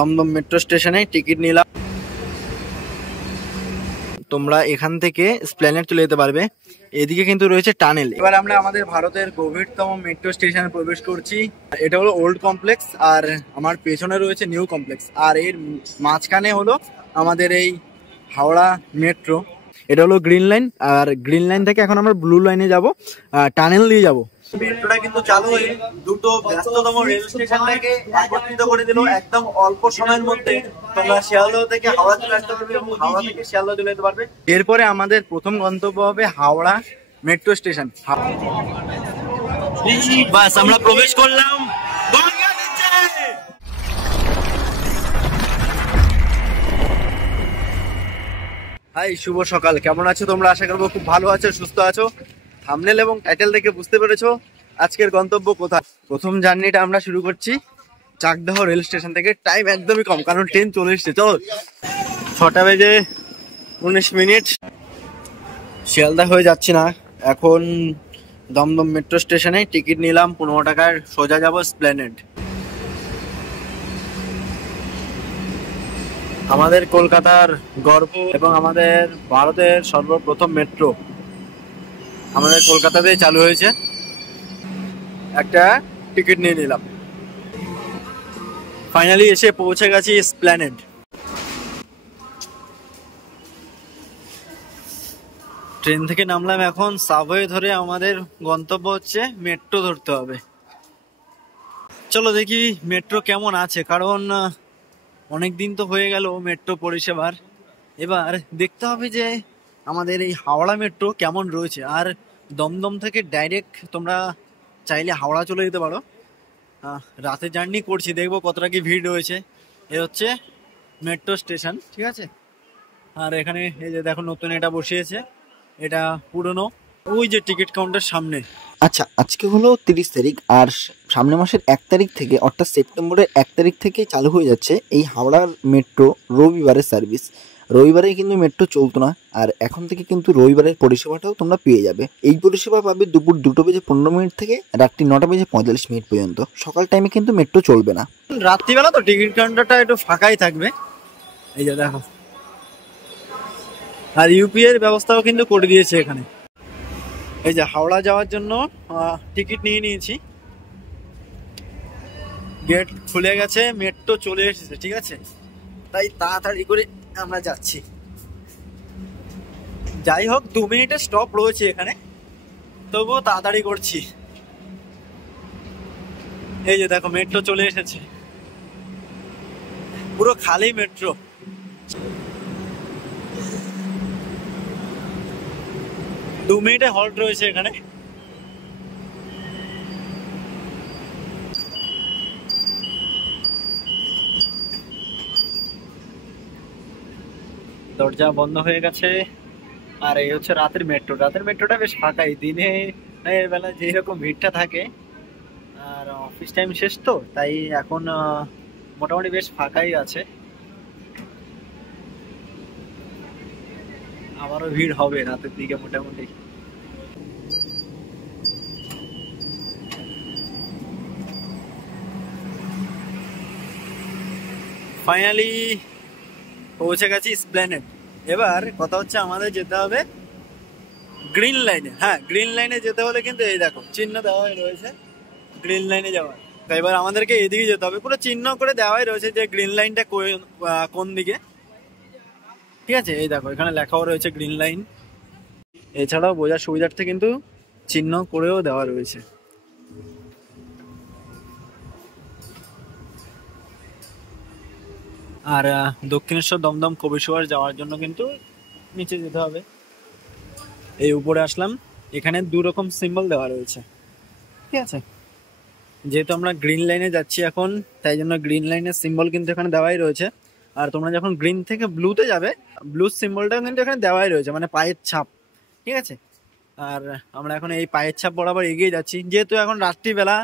Dumdum metro স্টেশনে ticket নিলাম। তোমরা এখান থেকে এসপ্ল্যানেড চলে যেতে পারবে। এদিকে কিন্তু রয়েছে টানেল। এবার আমরা আমাদের ভারতের গভীরতম মেট্রো স্টেশনে প্রবেশ করছি। এটা হলো ওল্ড কমপ্লেক্স, আর আমার পেছনে রয়েছে নিউ কমপ্লেক্স, আর এর মাঝখানে হলো আমাদের এই হাওড়া মেট্রো। এটা হলো গ্রিন লাইন, আর গ্রিন লাইন থেকে এখন আমরা ব্লু লাইনে যাব, টানেল দিয়ে যাব। মেট্রোটা কিন্তু চালু হয়ে দুটো ব্যস্ততম রেল স্টেশনটাকে একত্রিত করে দিল একদম অল্প সময়ের মধ্যে। তোমরা শিয়ালদহ থেকে হাওড়া চলে আসতে পারবে এবং হাওড়া থেকে শিয়ালদহ চলে যেতে পারবে। এরপরে আমাদের প্রথম গন্তব্য হবে হাওড়া মেট্রো স্টেশন। বাস আমরা প্রবেশ করলাম। হাই, শুভ সকাল। কেমন আছো তোমরা? আশা করবো খুব ভালো আছো, সুস্থ আছো। থাম্বনেল এবং টাইটেল দেখে বুঝতে পেরেছো আজকের গন্তব্য কোথায়। প্রথম জার্নিটা আমরা শুরু করছি চাকদাহ রেল স্টেশন থেকে। টাইম একদমই কম, কারণ ট্রেন চলে এসছে। চলো, 6টা বেজে 19 মিনিট। শিয়ালদা হয়ে যাচ্ছি না, এখন দমদম মেট্রো স্টেশনে টিকিট নিলাম 15 টাকার। সোজা যাবো এসপ্ল্যানেড। আমাদের কলকাতার গর্ব এবং আমাদের ভারতের সর্বপ্রথম মেট্রো আমাদের কলকাতাতেই চালু হয়েছে। একটা টিকিট নিয়ে নিলাম। ফাইনালি এসে পৌঁছে গেছি এসপ্ল্যানেড। ট্রেন থেকে নামলাম, এখন সাবওয়ে ধরে আমাদের গন্তব্য হচ্ছে মেট্রো ধরতে হবে। চলো দেখি মেট্রো কেমন আছে, কারণ অনেক দিন তো হয়ে গেল মেট্রো পরিষেবার। এবার দেখতে হবে যে আমাদের এই হাওড়া মেট্রো কেমন রয়েছে। আর দমদম থেকে ডাইরেক্ট তোমরা চাইলে হাওড়া চলে যেতে পারো। রাতে জার্নি করছি, দেখবো কতটা কি ভিড় রয়েছে। এ হচ্ছে মেট্রো স্টেশন, ঠিক আছে। আর এখানে এই যে দেখো নতুন এটা বসিয়েছে, এটা পুরনো। ওই যে টিকিট কাউন্টার সামনে। আচ্ছা, আজকে হলো 30 তারিখ, আর সামনের মাসের 1 তারিখ থেকে অর্থাৎ সেপ্টেম্বরের 1 তারিখ থেকে চালু হয়ে যাচ্ছে এই হাওড়ার মেট্রো রবিবারের সার্ভিস। রবিবারে কিন্তু মেট্রো চলতো না, আর এখন থেকে কিন্তু রবিবারের পরিষেবাটাও তোমরা পেয়ে যাবে। এই পরিষেবা পাবে দুপুর 2টা বেজে 15 মিনিট থেকে রাত্রি 9টা বেজে 45 মিনিট পর্যন্ত। সকাল টাইমে কিন্তু মেট্রো চলবে না। রাত্রিবেলা তো টিকিট কাউন্টারটা একটু ফাঁকাই থাকবে। এই যে দেখো, আর ইউপি এর ব্যবস্থাও কিন্তু করে দিয়েছে এখানে। এই যে হাওড়া যাওয়ার জন্য টিকিট নিয়ে নিয়েছি। গেট খুলে গেছে, মেট্রো চলে এসেছে, ঠিক আছে। তাই তাড়াতাড়ি করে আমরা যাচ্ছি। যাই হোক, 2 মিনিটের স্টপ রয়েছে এখানে, তবুও তাড়াতাড়ি করছি। এই যে দেখো মেট্রো চলে এসেছে, পুরো খালি মেট্রো। দু মিনিটে হল্ট রয়েছে এখানে। দরজা বন্ধ হয়ে গেছে। আর এই হচ্ছে রাতের মেট্রো। রাতের মেট্রোটা বেশ ফাঁকাই, দিনে বেলা যেরকম ভিড়টা থাকে। আর অফিস টাইম শেষ তো, তাই এখন মোটামুটি বেশ ফাঁকাই আছে। আবারও ভিড় হবে রাতের দিকে মোটামুটি। ফাইনালি পৌঁছে গেছি এসপ্ল্যানেড। এবার কথা হচ্ছে আমাদের যেতে হবে গ্রিন লাইনে। হ্যাঁ, গ্রিন লাইনে যেতে হলে কিন্তু এই দেখো চিহ্ন দেওয়াই রয়েছে গ্রিন লাইনে যাওয়ার। তাই এবার আমাদেরকে এদিকে যেতে হবে, পুরো চিহ্ন করে দেওয়াই রয়েছে যে গ্রিন লাইনটা কোন দিকে, ঠিক আছে। এই দেখো এখানে লেখাও রয়েছে গ্রিন লাইন। এছাড়াও বোঝার সুবিধার্থে কিন্তু চিহ্ন করেও দেওয়া রয়েছে। আর দক্ষিণেশ্বর দমদম কবিসুয়ার যাওয়ার জন্য কিন্তু নিচে যেতে হবে। এই উপরে আসলাম, এখানে 2 রকম সিম্বল দেওয়া রয়েছে, ঠিক আছে। যেহেতু আমরা গ্রিন লাইনে যাচ্ছি এখন, তাই জন্য গ্রিন লাইনের সিম্বল কিন্তু এখানে দেওয়াই রয়েছে। আর তোমরা যখন গ্রিন থেকে ব্লুতে যাবে, ব্লু সিম্বলটাও কিন্তু এখানে দেওয়াই রয়েছে, মানে পায়ের ছাপ, ঠিক আছে। আর আমরা এখন এই পায়ের ছাপ বরাবর এগিয়ে যাচ্ছি। যেহেতু এখন রাত্রিবেলা,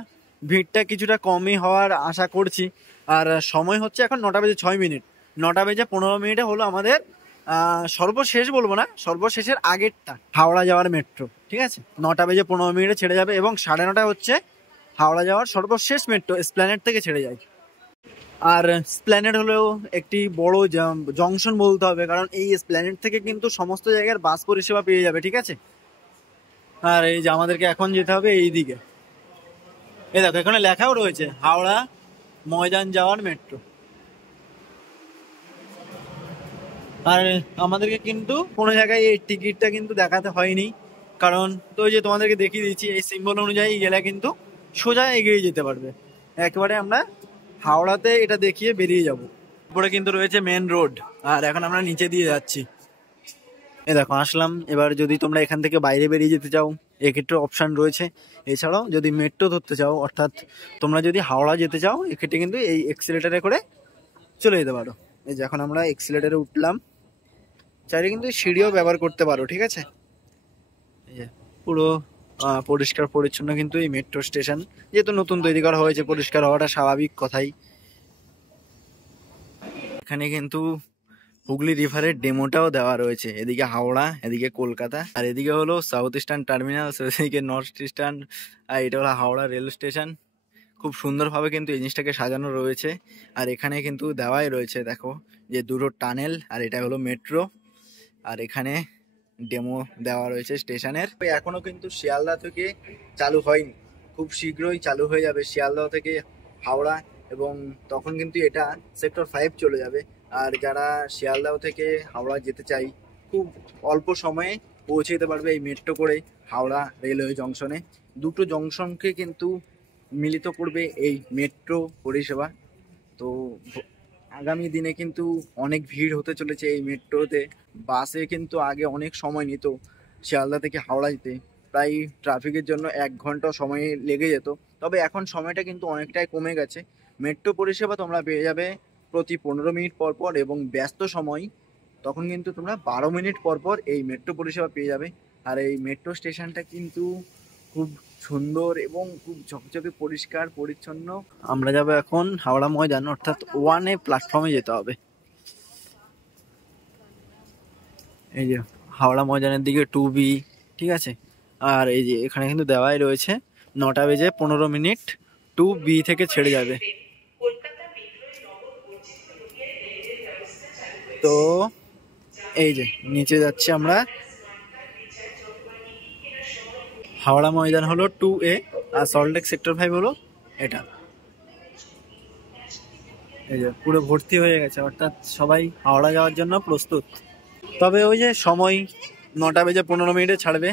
ভিড়টা কিছুটা কমই হওয়ার আশা করছি। আর সময় হচ্ছে এখন 9টা বেজে 6 মিনিট। 9টা বেজে 15 মিনিটে হলো আমাদের সর্বশেষ, বলবো না, সর্বশেষের আগেরটা হাওড়া যাওয়ার মেট্রো, ঠিক আছে। 9টা বেজে 15 মিনিটে ছেড়ে যাবে এবং 9:30 হচ্ছে হাওড়া যাওয়ার সর্বশেষ মেট্রো, এসপ্ল্যানেড থেকে ছেড়ে যায়। আর স্প্ল্যানেড হলেও একটি বড় জংশন বলতে হবে, কারণ এই স্প্ল্যানেড থেকে কিন্তু সমস্ত জায়গার বাস পরিষেবা পেয়ে যাবে, ঠিক আছে। আর এই যে আমাদেরকে এখন যেতে হবে এই দিকে, এই দেখো এখানে লেখাও রয়েছে হাওড়া ময়দান যাওয়ার মেট্রো। আর আমাদেরকে কিন্তু কোনো জায়গায় এই টিকিটটা কিন্তু দেখাতে হয়নি, কারণ তো ওই যে তোমাদেরকে দেখিয়ে দিচ্ছি এই সিম্বল অনুযায়ী গেলে কিন্তু সোজা এগিয়ে যেতে পারবে। একেবারে আমরা হাওড়াতে এটা দেখিয়ে বেরিয়ে যাব। উপরে কিন্তু রয়েছে মেন রোড, আর এখন আমরা নিচে দিয়ে যাচ্ছি। এ দেখো আসলাম। এবার যদি তোমরা এখান থেকে বাইরে বেরিয়ে যেতে চাও এক্ষেত্রে অপশান রয়েছে। এছাড়াও যদি মেট্রো ধরতে চাও, অর্থাৎ তোমরা যদি হাওড়া যেতে চাও এক্ষেত্রে কিন্তু এই এক্সিলেটারে করে চলে যেতে পারো। এই যে এখন আমরা এক্সিলেটারে উঠলাম, চাইলে কিন্তু সিঁড়িও ব্যবহার করতে পারো, ঠিক আছে। এই যে পুরো পরিষ্কার পরিচ্ছন্ন কিন্তু এই মেট্রো স্টেশন, যেহেতু নতুন তৈরি করা হয়েছে পরিষ্কার হওয়াটা স্বাভাবিক কথাই। এখানে কিন্তু হুগলি রিভারের ডেমোটাও দেওয়া রয়েছে, এদিকে হাওড়া, এদিকে কলকাতা, আর এদিকে হলো সাউথ ইস্টার্ন টার্মিনাল, এদিকে নর্থ ইস্টার্ন, আর এটা হলো হাওড়া রেল স্টেশন। খুব সুন্দরভাবে কিন্তু এই জিনিসটাকে সাজানো রয়েছে। আর এখানে কিন্তু দেওয়াই রয়েছে দেখো যে দুটো টানেল, আর এটা হলো মেট্রো, আর এখানে ডেমো দেওয়া রয়েছে স্টেশনের। এখনো কিন্তু শিয়ালদা থেকে চালু হয়নি, খুব শীঘ্রই চালু হয়ে যাবে শিয়ালদা থেকে হাওড়া, এবং তখন কিন্তু এটা সেক্টর 5 চলে যাবে। আর যারা শিয়ালদাহ থেকে হাওড়া যেতে চাই খুব অল্প সময়ে পৌঁছে যেতে পারবে এই মেট্রো করে হাওড়া রেলওয়ে জংশনে। দুটো জংশনকে কিন্তু মিলিত করবে এই মেট্রো পরিষেবা। তো আগামী দিনে কিন্তু অনেক ভিড় হতে চলেছে এই মেট্রোতে। বাসে কিন্তু আগে অনেক সময় নিত শিয়ালদা থেকে হাওড়া যেতে, প্রায় ট্রাফিকের জন্য 1 ঘন্টা সময় লেগে যেত। তবে এখন সময়টা কিন্তু অনেকটাই কমে গেছে। মেট্রো পরিষেবা তোমরা পেয়ে যাবে প্রতি 15 মিনিট পর পর, এবং ব্যস্ত সময় তখন কিন্তু তোমরা 12 মিনিট পর পর এই মেট্রো পরিষেবা পেয়ে যাবে। আর এই মেট্রো স্টেশনটা কিন্তু খুব সুন্দর এবং খুব ঝকঝকে পরিষ্কার পরিচ্ছন্ন। আমরা যাবো এখন হাওড়া ময়দান, অর্থাৎ 1A প্ল্যাটফর্মে যেতে হবে। এই যে হাওড়া ময়দানের দিকে 2B, ঠিক আছে। আর এই যে এখানে কিন্তু দেওয়াই রয়েছে 9টা বেজে 15 মিনিট 2B থেকে ছেড়ে যাবে। তো এই যে নিচে যাচ্ছি আমরা। হাওড়া ময়দান হলো 2A, আর সল্টলেক সেক্টর 5 হলো এটা। এই যে পুরো ভর্তি হয়ে গেছে, অর্থাৎ সবাই হাওড়া যাওয়ার জন্য প্রস্তুত। তবে ওই যে সময় 9টা বেজে 15 মিনিটে ছাড়বে।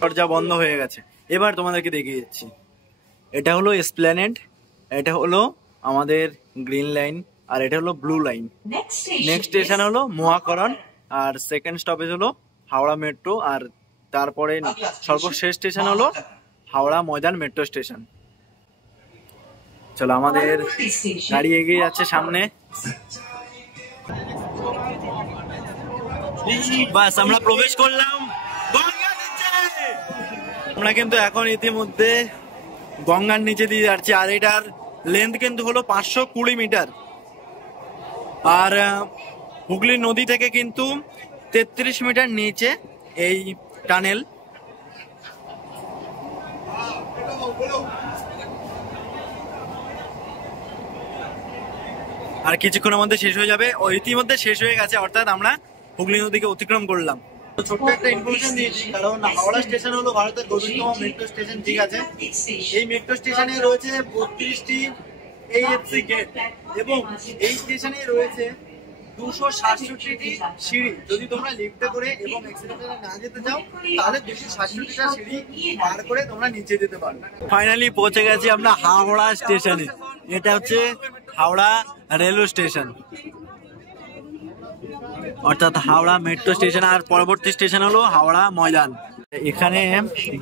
দরজা বন্ধ হয়ে গেছে। এবার তোমাদেরকে দেখিয়ে দিচ্ছি, এটা হলো এসপ্ল্যানেড, এটা হলো আমাদের গ্রিন লাইন, আর এটা হলো ব্লু লাইন। নেক্সট স্টেশন হলো মহাকরণ, আর সেকেন্ড স্টপেজ হলো হাওড়া মেট্রো, আর তারপরে সর্বশেষ স্টেশন হলো হাওড়া ময়দান মেট্রো স্টেশন। চলো আমাদের গাড়ি এগিয়ে যাচ্ছে সামনে। বাস আমরা প্রবেশ করলাম। আমরা কিন্তু এখন ইতিমধ্যে গঙ্গার নিচে দিয়ে যাচ্ছি, আর এটার লেন্থ কিন্তু হলো 520 মিটার। আর হুগলি নদী থেকে কিন্তু 33 মিটার নিচে এই টানেল। আর কিছুক্ষণের মধ্যে শেষ হয়ে যাবে, ও ইতিমধ্যে শেষ হয়ে গেছে, অর্থাৎ আমরা হুগলি নদীকে অতিক্রম করলাম। ছোট্ট একটা ইনফরমেশন দিয়েছি, কারণ হাওড়া স্টেশন হলো ভারতের গভীরতম মেট্রো স্টেশন, ঠিক আছে। এই মেট্রো স্টেশনে রয়েছে 32টি AFC গেট, এবং এই স্টেশনে রয়েছে 267টি সিঁড়ি। যদি তোমরা লিফটে করে এবং এক্সিলেটরে না যেতে চাও তাহলে 267টা সিঁড়ি পার করে তোমরা নিচে যেতে পারো। ফাইনালি পৌঁছে গেছি আমরা হাওড়া স্টেশনে। এটা হচ্ছে হাওড়া রেলওয়ে স্টেশন, অর্থাৎ হাওড়া মেট্রো স্টেশন। আর পরবর্তী স্টেশন হলো হাওড়া ময়দান। এখানে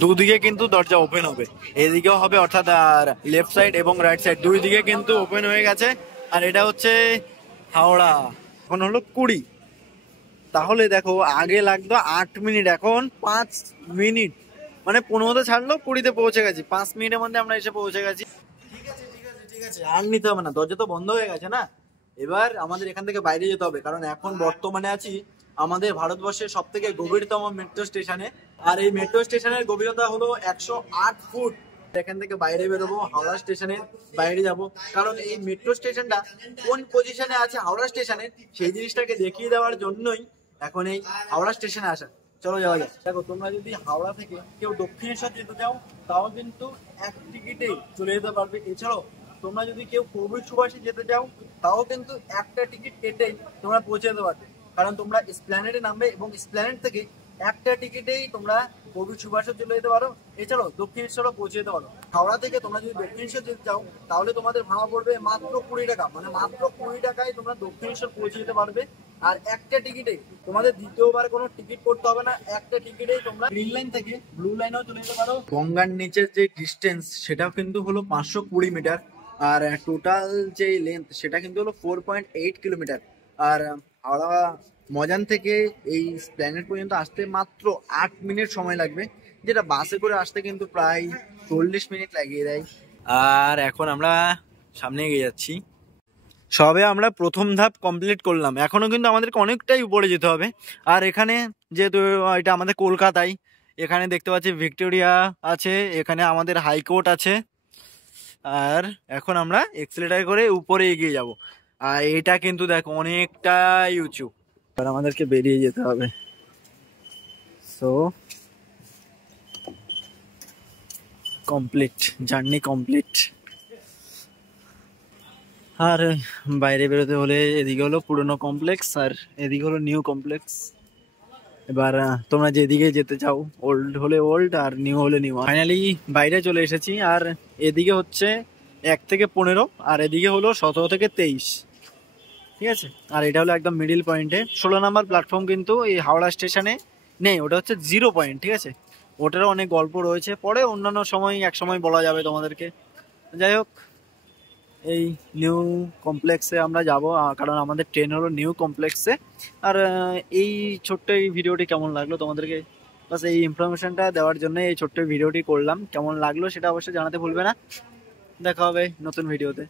দুদিকে কিন্তু দরজা ওপেন হবে, এদিকেও হবে, অর্থাৎ আর লেফট সাইড এবং রাইট সাইড দুই দিকে কিন্তু ওপেন হয়ে গেছে। আর এটা হচ্ছে হাওড়া। এখন হলো 20, তাহলে দেখো আগে লাগতো 8 মিনিট, এখন 5 মিনিট, মানে 15তে ছাড়লো 20তে পৌঁছে গেছি। 5 মিনিটের মধ্যে আমরা এসে পৌঁছে গেছি। ঠিক আছে, আছে, আর নিতে হবে না, দরজা তো বন্ধ হয়ে গেছে না। এবার আমাদের এখান থেকে বাইরে যেতে হবে, কারণ এখন বর্তমানে আছি আমাদের ভারতবর্ষের সব থেকে গভীরতম মেট্রো স্টেশনে। আর এই মেট্রো স্টেশনের গভীরতা হলো 108 ফুট। এখান থেকে বাইরে বেরোবো, হাওড়া স্টেশনের বাইরে যাব, কারণ এই মেট্রো স্টেশনটা কোন পজিশনে আছে হাওড়া স্টেশনের সেই জিনিসটাকে দেখিয়ে দেওয়ার জন্যই এখন এই হাওড়া স্টেশনে আসা। চলো যাওয়া যাক। দেখো, তোমরা যদি হাওড়া থেকে কেউ দক্ষিণেশ্বর যেতে চাও তাও কিন্তু এক টিকিটেই চলে যেতে পারবে। এছাড়াও তোমরা যদি কেউ কবির সুভাষে যেতে চাও তাও কিন্তু একটা টিকিট কেটেই তোমরা পৌঁছে যেতে পারবে, কারণ তোমরা এসপ্ল্যানেডে নামবে এবং এসপ্ল্যানেড থেকে একটা টিকিটেই তোমরা কবির সুভাষে চলে যেতে পারো। এছাড়াও দক্ষিণেশ্বরও পৌঁছে যেতে পারো। হাওড়া থেকে তোমরা যদি দক্ষিণেশ্বর যেতে চাও তাহলে তোমাদের ভাড়া পড়বে মাত্র 20 টাকা, মানে মাত্র 20 টাকায় তোমরা দক্ষিণেশ্বর পৌঁছে যেতে পারবে। আর একটা টিকিটে তোমাদের দ্বিতীয়বার কোনো টিকিট করতে হবে না, একটা টিকিটেই তোমরা গ্রিন লাইন থেকে ব্লু লাইনেও চলে যেতে পারো। গঙ্গার নিচের যে ডিস্টেন্স সেটাও কিন্তু হলো 520 মিটার, আর টোটাল যে লেন্থ সেটা কিন্তু হলো 4.8 কিলোমিটার। আর হাওড়া ময়দান থেকে এই প্ল্যানেট পর্যন্ত আসতে মাত্র 8 মিনিট সময় লাগবে, যেটা বাসে করে আসতে কিন্তু প্রায় 40 মিনিট লাগিয়ে দেয়। আর এখন আমরা সামনে এগিয়ে যাচ্ছি। সবে আমরা প্রথম ধাপ কমপ্লিট করলাম, এখনো কিন্তু আমাদেরকে অনেকটাই উপরে যেতে হবে। আর এখানে যেহেতু এটা আমাদের কলকাতায়, এখানে দেখতে পাচ্ছি ভিক্টোরিয়া আছে, এখানে আমাদের হাইকোর্ট আছে। আর এখন আমরা এক্সেলেটার করে উপরে এগিয়ে যাব। আর এটা কিন্তু দেখো অনেকটাই উঁচু, আর আমাদেরকে বেরিয়ে যেতে হবে। So complete, journey complete. আর বাইরে বেরোতে হলে এদিকে হলো পুরনো কমপ্লেক্স আর এদিকে হলো নিউ কমপ্লেক্স। এবার তোমরা যেদিকে যেতে চাও, ওল্ড হলে ওল্ড আর নিউ হলে নিউ। ফাইনালি বাইরে চলে এসেছি। আর এদিকে হচ্ছে 1 থেকে 15 আর এদিকে হলো 17 থেকে 23, ঠিক আছে। আর এটা হলো একদম মিডিল পয়েন্টে। 16 নাম্বার প্ল্যাটফর্ম কিন্তু এই হাওড়া স্টেশনে নেই, ওটা হচ্ছে 0 পয়েন্ট, ঠিক আছে। ওটারও অনেক গল্প রয়েছে, পরে অন্যান্য সময় এক সময় বলা যাবে তোমাদেরকে। যাই হোক, এই নিউ কমপ্লেক্সে আমরা যাব, কারণ আমাদের ট্রেন হলো নিউ কমপ্লেক্সে। আর এই ছোট্ট এই ভিডিওটি কেমন লাগলো তোমাদেরকে, বাস এই ইনফরমেশনটা দেওয়ার জন্য এই ছোট্ট ভিডিওটি করলাম। কেমন লাগলো সেটা অবশ্যই জানাতে ভুলবে না। দেখা হবে নতুন ভিডিওতে।